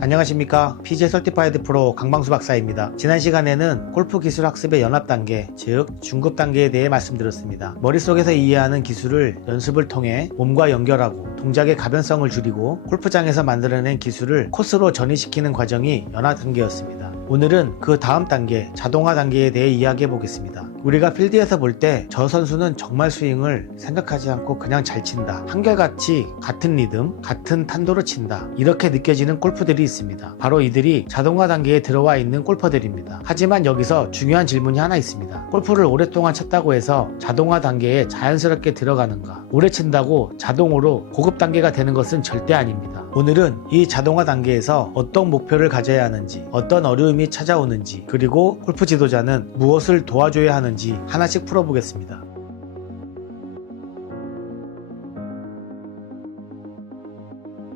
안녕하십니까. PGA 설티파이드 프로 강방수 박사입니다. 지난 시간에는 골프 기술 학습의 연합 단계, 즉 중급 단계에 대해 말씀드렸습니다. 머릿속에서 이해하는 기술을 연습을 통해 몸과 연결하고 동작의 가변성을 줄이고 골프장에서 만들어낸 기술을 코스로 전이시키는 과정이 연합 단계였습니다. 오늘은 그 다음 단계, 자동화 단계에 대해 이야기해 보겠습니다. 우리가 필드에서 볼 때 저 선수는 정말 스윙을 생각하지 않고 그냥 잘 친다, 한결같이 같은 리듬, 같은 탄도로 친다, 이렇게 느껴지는 골프들이 있습니다. 바로 이들이 자동화 단계에 들어와 있는 골퍼들입니다. 하지만 여기서 중요한 질문이 하나 있습니다. 골프를 오랫동안 쳤다고 해서 자동화 단계에 자연스럽게 들어가는가? 오래 친다고 자동으로 고급 단계가 되는 것은 절대 아닙니다. 오늘은 이 자동화 단계에서 어떤 목표를 가져야 하는지, 어떤 어려움이 찾아오는지, 그리고 골프 지도자는 무엇을 도와줘야 하는지 하나씩 풀어보겠습니다.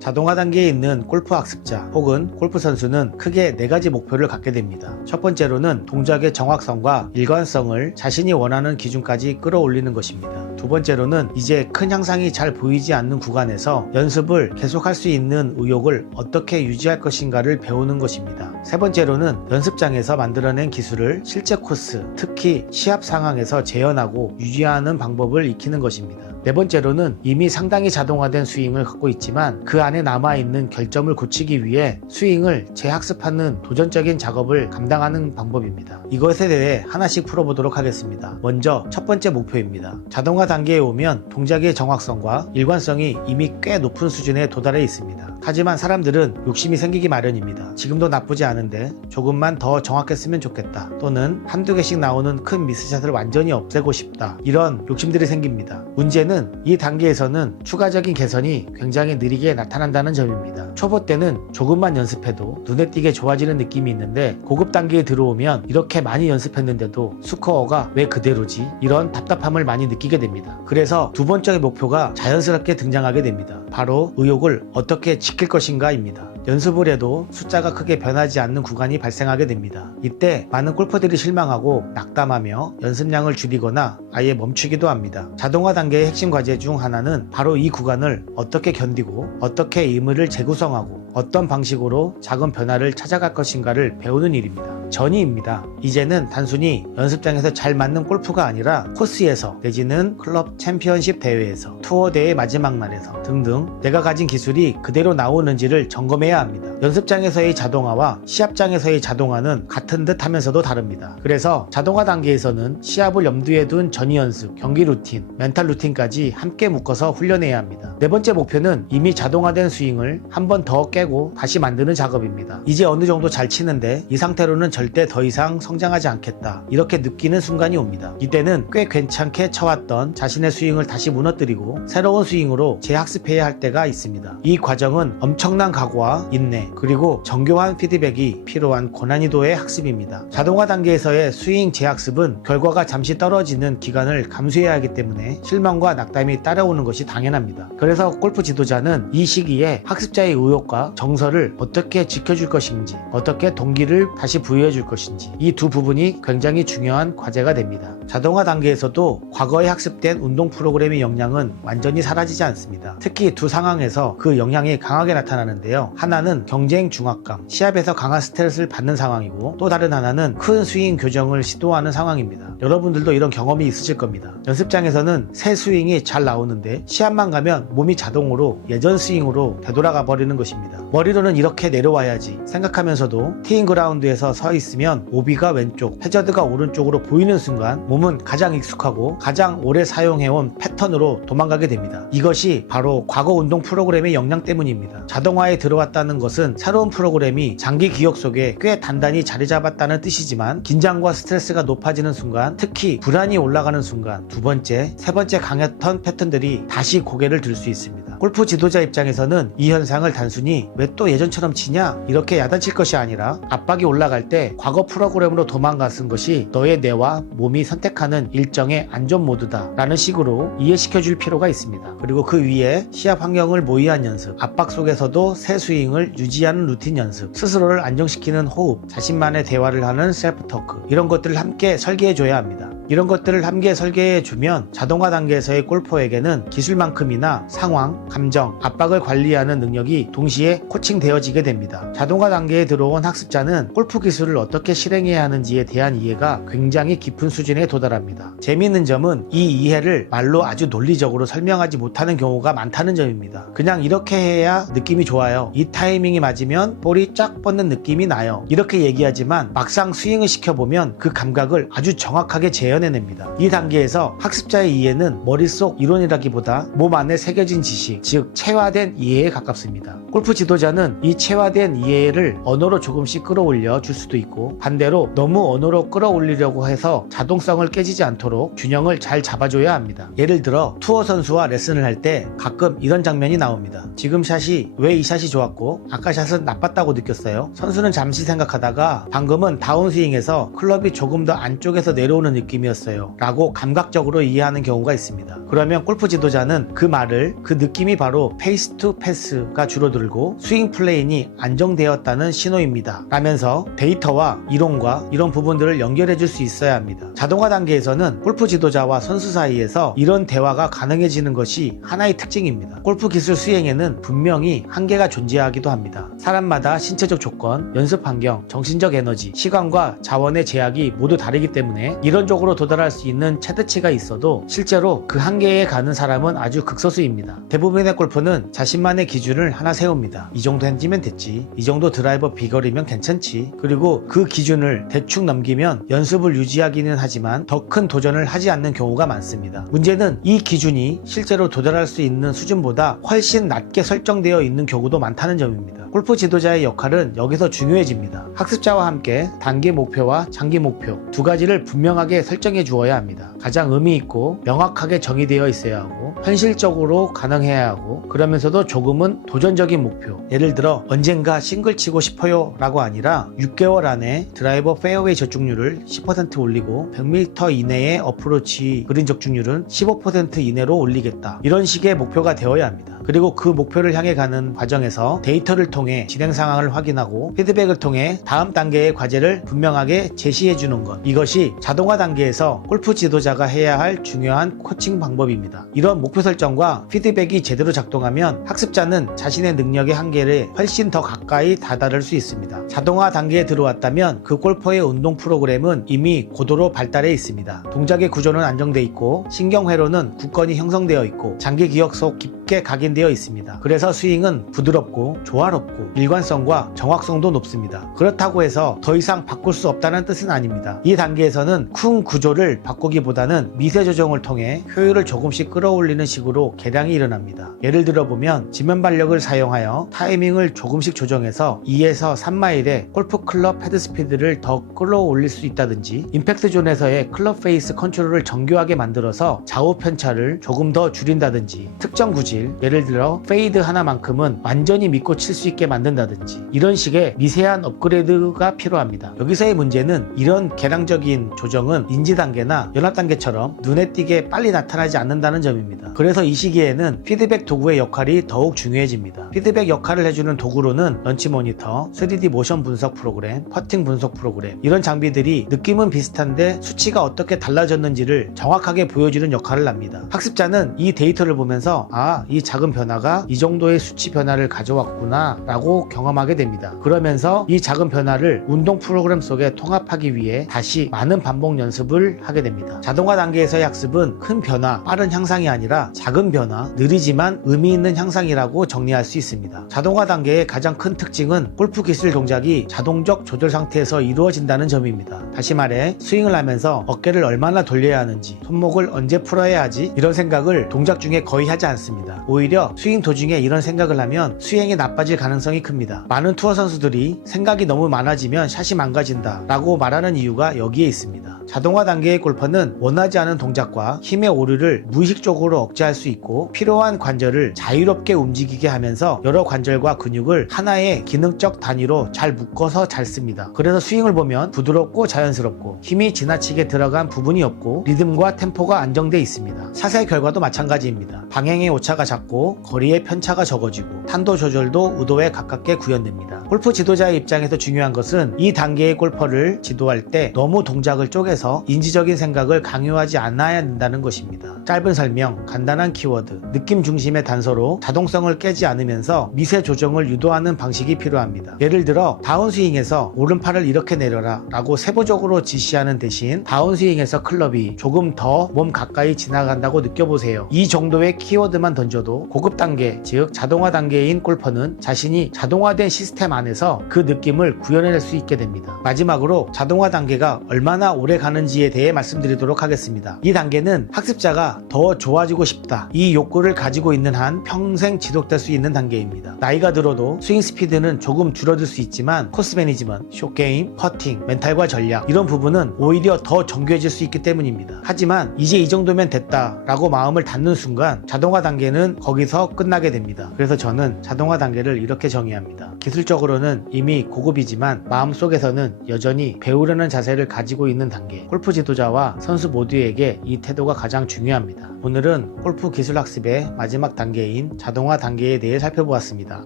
자동화 단계에 있는 골프 학습자 혹은 골프 선수는 크게 4가지 목표를 갖게 됩니다. 첫 번째로는 동작의 정확성과 일관성을 자신이 원하는 기준까지 끌어올리는 것입니다. 두 번째로는 이제 큰 향상이 잘 보이지 않는 구간에서 연습을 계속할 수 있는 의욕을 어떻게 유지할 것인가를 배우는 것입니다. 세 번째로는 연습장에서 만들어낸 기술을 실제 코스, 특히 시합 상황에서 재현하고 유지하는 방법을 익히는 것입니다. 네 번째로는 이미 상당히 자동화된 스윙을 갖고 있지만 그 안에 남아있는 결점을 고치기 위해 스윙을 재학습하는 도전적인 작업을 감당하는 방법입니다. 이것에 대해 하나씩 풀어보도록 하겠습니다. 먼저 첫 번째 목표입니다. 자동화 단계에 오면 동작의 정확성과 일관성이 이미 꽤 높은 수준에 도달해 있습니다. 하지만 사람들은 욕심이 생기기 마련입니다. 지금도 나쁘지 않은데 조금만 더 정확했으면 좋겠다, 또는 한두 개씩 나오는 큰 미스샷을 완전히 없애고 싶다, 이런 욕심들이 생깁니다. 문제는 이 단계에서는 추가적인 개선이 굉장히 느리게 나타난다는 점입니다. 초보 때는 조금만 연습해도 눈에 띄게 좋아지는 느낌이 있는데 고급 단계에 들어오면 이렇게 많이 연습했는데도 스코어가 왜 그대로지? 이런 답답함을 많이 느끼게 됩니다. 그래서 두 번째 목표가 자연스럽게 등장하게 됩니다. 바로 의욕을 어떻게 지킬 것인가 입니다. 연습을 해도 숫자가 크게 변하지 않는 구간이 발생하게 됩니다. 이때 많은 골퍼들이 실망하고 낙담하며 연습량을 줄이거나 아예 멈추기도 합니다. 자동화 단계의 핵심 과제 중 하나는 바로 이 구간을 어떻게 견디고 어떻게 임무를 재구성하고 어떤 방식으로 작은 변화를 찾아갈 것인가를 배우는 일입니다. 전이입니다. 이제는 단순히 연습장에서 잘 맞는 골프가 아니라 코스에서 내지는 클럽 챔피언십 대회에서 투어 대회 마지막 날에서 등등 내가 가진 기술이 그대로 나오는지를 점검해야 합니다. 연습장에서의 자동화와 시합장에서의 자동화는 같은 듯 하면서도 다릅니다. 그래서 자동화 단계에서는 시합을 염두에 둔 전이 연습, 경기 루틴, 멘탈 루틴까지 함께 묶어서 훈련해야 합니다. 네 번째 목표는 이미 자동화된 스윙을 한 번 더 깨고 다시 만드는 작업입니다. 이제 어느 정도 잘 치는데 이 상태로는 절대 더 이상 성장하지 않겠다, 이렇게 느끼는 순간이 옵니다. 이때는 꽤 괜찮게 쳐왔던 자신의 스윙을 다시 무너뜨리고 새로운 스윙으로 재학습해야 할 때가 있습니다. 이 과정은 엄청난 각오와 인내, 그리고 정교한 피드백이 필요한 고난이도의 학습입니다. 자동화 단계에서의 스윙 재학습은 결과가 잠시 떨어지는 기간을 감수해야 하기 때문에 실망과 낙담이 따라오는 것이 당연합니다. 그래서 골프 지도자는 이 시기에 학습자의 의욕과 정서를 어떻게 지켜줄 것인지, 어떻게 동기를 다시 부여해줄 것인지, 이 두 부분이 굉장히 중요한 과제가 됩니다. 자동화 단계에서도 과거에 학습된 운동 프로그램의 영향은 완전히 사라지지 않습니다. 특히 두 상황에서 그 영향이 강하게 나타나는데요. 하나는 경쟁 중압감, 시합에서 강한 스트레스를 받는 상황이고, 또 다른 하나는 큰 스윙 교정을 시도하는 상황입니다. 여러분들도 이런 경험이 있으실 겁니다. 연습장에서는 새 스윙이 잘 나오는데 시합만 가면 몸이 자동으로 예전 스윙으로 되돌아가 버리는 것입니다. 머리로는 이렇게 내려와야지 생각하면서도 티잉 그라운드에서 서 있으면 오비가 왼쪽, 해저드가 오른쪽으로 보이는 순간 몸은 가장 익숙하고 가장 오래 사용해온 패턴으로 도망가게 됩니다. 이것이 바로 과거 운동 프로그램의 영향 때문입니다. 자동화에 들어왔다는 것은 새로운 프로그램이 장기 기억 속에 꽤 단단히 자리 잡았다는 뜻이지만, 긴장과 스트레스가 높아지는 순간, 특히 불안이 올라가는 순간 두 번째, 세 번째 강했던 패턴들이 다시 고개를 들 수 있습니다. 골프 지도자 입장에서는 이 현상을 단순히 왜 또 예전처럼 치냐, 이렇게 야단칠 것이 아니라 압박이 올라갈 때 과거 프로그램으로 도망갔은 것이 너의 뇌와 몸이 선택하는 일정의 안전 모드다 라는 식으로 이해시켜 줄 필요가 있습니다. 그리고 그 위에 시합 환경을 모의한 연습, 압박 속에서도 새 스윙을 유지하는 루틴 연습, 스스로를 안정시키는 호흡, 자신만의 대화를 하는 셀프 토크, 이런 것들을 함께 설계해 줘야 합니다. 이런 것들을 함께 설계해주면 자동화 단계에서의 골퍼에게는 기술만큼이나 상황, 감정, 압박을 관리하는 능력이 동시에 코칭되어지게 됩니다. 자동화 단계에 들어온 학습자는 골프 기술을 어떻게 실행해야 하는지에 대한 이해가 굉장히 깊은 수준에 도달합니다. 재미있는 점은 이 이해를 말로 아주 논리적으로 설명하지 못하는 경우가 많다는 점입니다. 그냥 이렇게 해야 느낌이 좋아요. 이 타이밍이 맞으면 볼이 쫙 뻗는 느낌이 나요. 이렇게 얘기하지만 막상 스윙을 시켜보면 그 감각을 아주 정확하게 재현해냅니다. 이 단계에서 학습자의 이해는 머릿속 이론이라기보다 몸 안에 새겨진 지식, 즉 체화된 이해에 가깝습니다. 골프 지도자는 이 체화된 이해를 언어로 조금씩 끌어올려 줄 수도 있고, 반대로 너무 언어로 끌어올리려고 해서 자동성을 깨지지 않도록 균형을 잘 잡아줘야 합니다. 예를 들어 투어 선수와 레슨을 할 때 가끔 이런 장면이 나옵니다. 지금 샷이 왜 이 샷이 좋았고 아까 샷은 나빴다고 느꼈어요? 선수는 잠시 생각하다가 방금은 다운스윙에서 클럽이 조금 더 안쪽에서 내려오는 느낌이었어요 라고 감각적으로 이해하는 경우가 있습니다. 그러면 골프 지도자는 그 말을, 그 느낌이 바로 페이스 투 패스가 줄어들고 스윙 플레인이 안정되었다는 신호입니다 라면서 데이터와 이론과 이런 부분들을 연결해 줄 수 있어야 합니다. 자동화 단계에서는 골프 지도자와 선수 사이에서 이런 대화가 가능해지는 것이 하나의 특징입니다. 골프 기술 수행에는 분명히 한계가 존재하기도 합니다. 사람마다 신체적 조건, 연습 환경, 정신적 에너지, 시간과 자원의 제약이 모두 다르기 때문에 이론적으로 도달할 수 있는 최대치가 있어도 실제로 그 한계에 가는 사람은 아주 극소수입니다. 대부분의 골퍼는 자신만의 기준을 하나 세웁니다. 이 정도 핸디면 됐지, 이 정도 드라이버 비거리면 괜찮지, 그리고 그 기준을 대충 넘기면 연습을 유지하기는 하지만 더 큰 도전을 하지 않는 경우가 많습니다. 문제는 이 기준이 실제로 도달할 수 있는 수준보다 훨씬 낮게 설정되어 있는 경우도 많다는 점입니다. 골프 지도자의 역할은 여기서 중요해집니다. 학습자와 함께 단기 목표와 장기 목표 두 가지를 분명하게 설정해 주어야 합니다. 가장 의미 있고 명확하게 정의되어 있어야 하고 현실적으로 가능해야 하고, 그러면서도 조금은 도전적인 목표, 예를 들어 언젠가 싱글 치고 싶어요 라고 아니라 6개월 안에 드라이버 페어웨이 적중률을 10% 올리고 100m 이내의 어프로치 그린 적중률은 15% 이내로 올리겠다, 이런 식의 목표가 되어야 합니다. 그리고 그 목표를 향해 가는 과정에서 데이터를 통해 진행 상황을 확인하고 피드백을 통해 다음 단계의 과제를 분명하게 제시해 주는 것, 이것이 자동화 단계에서 골프 지도자가 해야 할 중요한 코칭 방법입니다. 이런 목표 설정과 피드백이 제대로 작동하면 학습자는 자신의 능력의 한계를 훨씬 더 가까이 다다를 수 있습니다. 자동화 단계에 들어왔다면 그 골퍼의 운동 프로그램은 이미 고도로 발달해 있습니다. 동작의 구조는 안정돼 있고 신경회로는 굳건히 형성되어 있고 장기 기억 속 깊게 각인되어 있습니다. 그래서 스윙은 부드럽고 조화롭고 일관성과 정확성도 높습니다. 그렇다고 해서 더 이상 바꿀 수 없다는 뜻은 아닙니다. 이 단계에서는 큰 구조를 바꾸기보다는 미세 조정을 통해 효율을 조금씩 끌어올리는 식으로 개량이 일어납니다. 예를 들어보면 지면 발력을 사용하여 타이밍을 조금씩 조정해서 2에서 3마일에 골프 클럽 헤드 스피드를 더 끌어올릴 수 있다든지, 임팩트 존에서의 클럽 페이스 컨트롤을 정교하게 만들어서 좌우 편차를 조금 더 줄인다든지, 특정 구질, 예를 들어 페이드 하나만큼은 완전히 믿고 칠 수 있게 만든다든지, 이런 식의 미세한 업그레이드가 필요합니다. 여기서의 문제는 이런 개량적인 조정은 인지 단계나 연합 단계처럼 눈에 띄게 빨리 나타나지 않는다는 점입니다. 그래서 이 시기에는 피드백 도구의 역할이 더욱 중요해집니다. 피드백 역할을 해주는 도구로는 런치 모니터, 3D 모션 분석 프로그램, 퍼팅 분석 프로그램, 이런 장비들이 느낌은 비슷한데 수치가 어떻게 달라졌는지를 정확하게 보여주는 역할을 합니다. 학습자는 이 데이터를 보면서 이 작은 변화가 이 정도의 수치 변화를 가져왔구나 라고 경험하게 됩니다. 그러면서 이 작은 변화를 운동 프로그램 속에 통합하기 위해 다시 많은 반복 연습을 하게 됩니다. 자동화 단계에서의 학습은 큰 변화, 빠른 향상이 아니라 작은 변화, 느리지만 의미 있는 향상이라고 정리할 수 있습니다. 자동화 단계의 가장 큰 특징은 골프 기술 동작이 자동적 조절 상태에서 이루어진다는 점입니다. 다시 말해 스윙을 하면서 어깨를 얼마나 돌려야 하는지, 손목을 언제 풀어야 하지, 이런 생각을 동작 중에 거의 하지 않습니다. 오히려 스윙 도중에 이런 생각을 하면 스윙이 나빠질 가능성이 큽니다. 많은 투어 선수들이 생각이 너무 많아지면 샷이 망가진다 라고 말하는 이유가 여기에 있습니다. 자동화 단계의 골퍼는 원하지 않은 동작과 힘의 오류를 무의식적으로 억제할 수 있고, 필요한 관절을 자유롭게 움직이게 하면서 여러 관절과 근육을 하나의 기능적 단위로 잘 묶어서 잘 씁니다. 그래서 스윙을 보면 부드럽고 자연스럽고 힘이 지나치게 들어간 부분이 없고 리듬과 템포가 안정돼 있습니다. 샷의 결과도 마찬가지입니다. 방향의 오차가 작고 거리의 편차가 적어지고 탄도 조절도 의도에 가깝게 구현됩니다. 골프 지도자의 입장에서 중요한 것은 이 단계의 골퍼를 지도할 때 너무 동작을 쪼개서 인지적인 생각을 강요하지 않아야 한다는 것입니다. 짧은 설명, 간단한 키워드, 느낌 중심의 단서로 자동성을 깨지 않으면서 미세 조정을 유도하는 방식이 필요합니다. 예를 들어 다운스윙에서 오른팔을 이렇게 내려라 라고 세부적으로 지시하는 대신 다운스윙에서 클럽이 조금 더 몸 가까이 지나간다고 느껴보세요. 이 정도의 키워드만 던져도 고급 단계, 즉 자동화 단계인 골퍼는 자신이 자동화된 시스템 안에서 그 느낌을 구현해낼 수 있게 됩니다. 마지막으로 자동화 단계가 얼마나 오래 가는지에 대해 말씀드리도록 하겠습니다. 이 단계는 학습자가 더 좋아지고 싶다, 이 욕구를 가지고 있는 한 평생 지속될 수 있는 단계입니다. 나이가 들어도 스윙 스피드는 조금 줄어들 수 있지만 코스 매니지먼트, 숏게임, 퍼팅, 멘탈과 전략 이런 부분은 오히려 더 정교해질 수 있기 때문입니다. 하지만 이제 이 정도면 됐다 라고 마음을 닫는 순간 자동화 단계는 거기서 끝나게 됩니다. 그래서 저는 자동화 단계를 이렇게 정의합니다. 기술적으로는 이미 고급이지만 마음속에서는 여전히 배우려는 자세를 가지고 있는 단계. 골프 지도자와 선수 모두에게 이 태도가 가장 중요합니다. 오늘은 골프 기술학습의 마지막 단계인 자동화 단계에 대해 살펴보았습니다.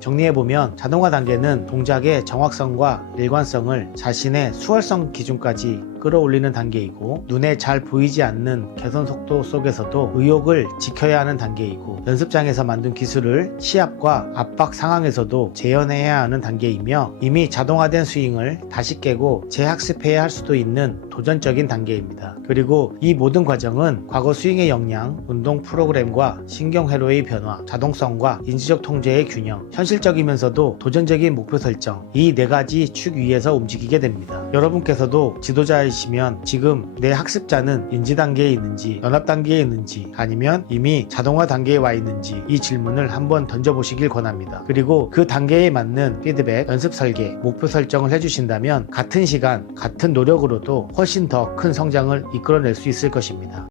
정리해보면 자동화 단계는 동작의 정확성과 일관성을 자신의 수월성 기준까지 끌어올리는 단계이고, 눈에 잘 보이지 않는 개선 속도 속에서도 의욕을 지켜야 하는 단계이고, 연습장에서 만든 기술을 시합과 압박 상황에서도 재현해야 하는 단계이며, 이미 자동화된 스윙을 다시 깨고 재학습해야 할 수도 있는 도전적인 단계입니다. 그리고 이 모든 과정은 과거 스윙의 역량, 운동 프로그램과 신경회로의 변화, 자동성과 인지적 통제의 균형, 현실적이면서도 도전적인 목표 설정, 이 네 가지 축 위에서 움직이게 됩니다. 여러분께서도 지도자이시면 지금 내 학습자는 인지 단계에 있는지, 연합 단계에 있는지, 아니면 이미 자동화 단계에 와 있는지 이 질문을 한번 던져보시길 권합니다. 그리고 그 단계에 맞는 피드백, 연습 설계, 목표 설정을 해주신다면 같은 시간, 같은 노력으로도 훨씬 더 큰 성장을 이끌어낼 수 있을 것입니다.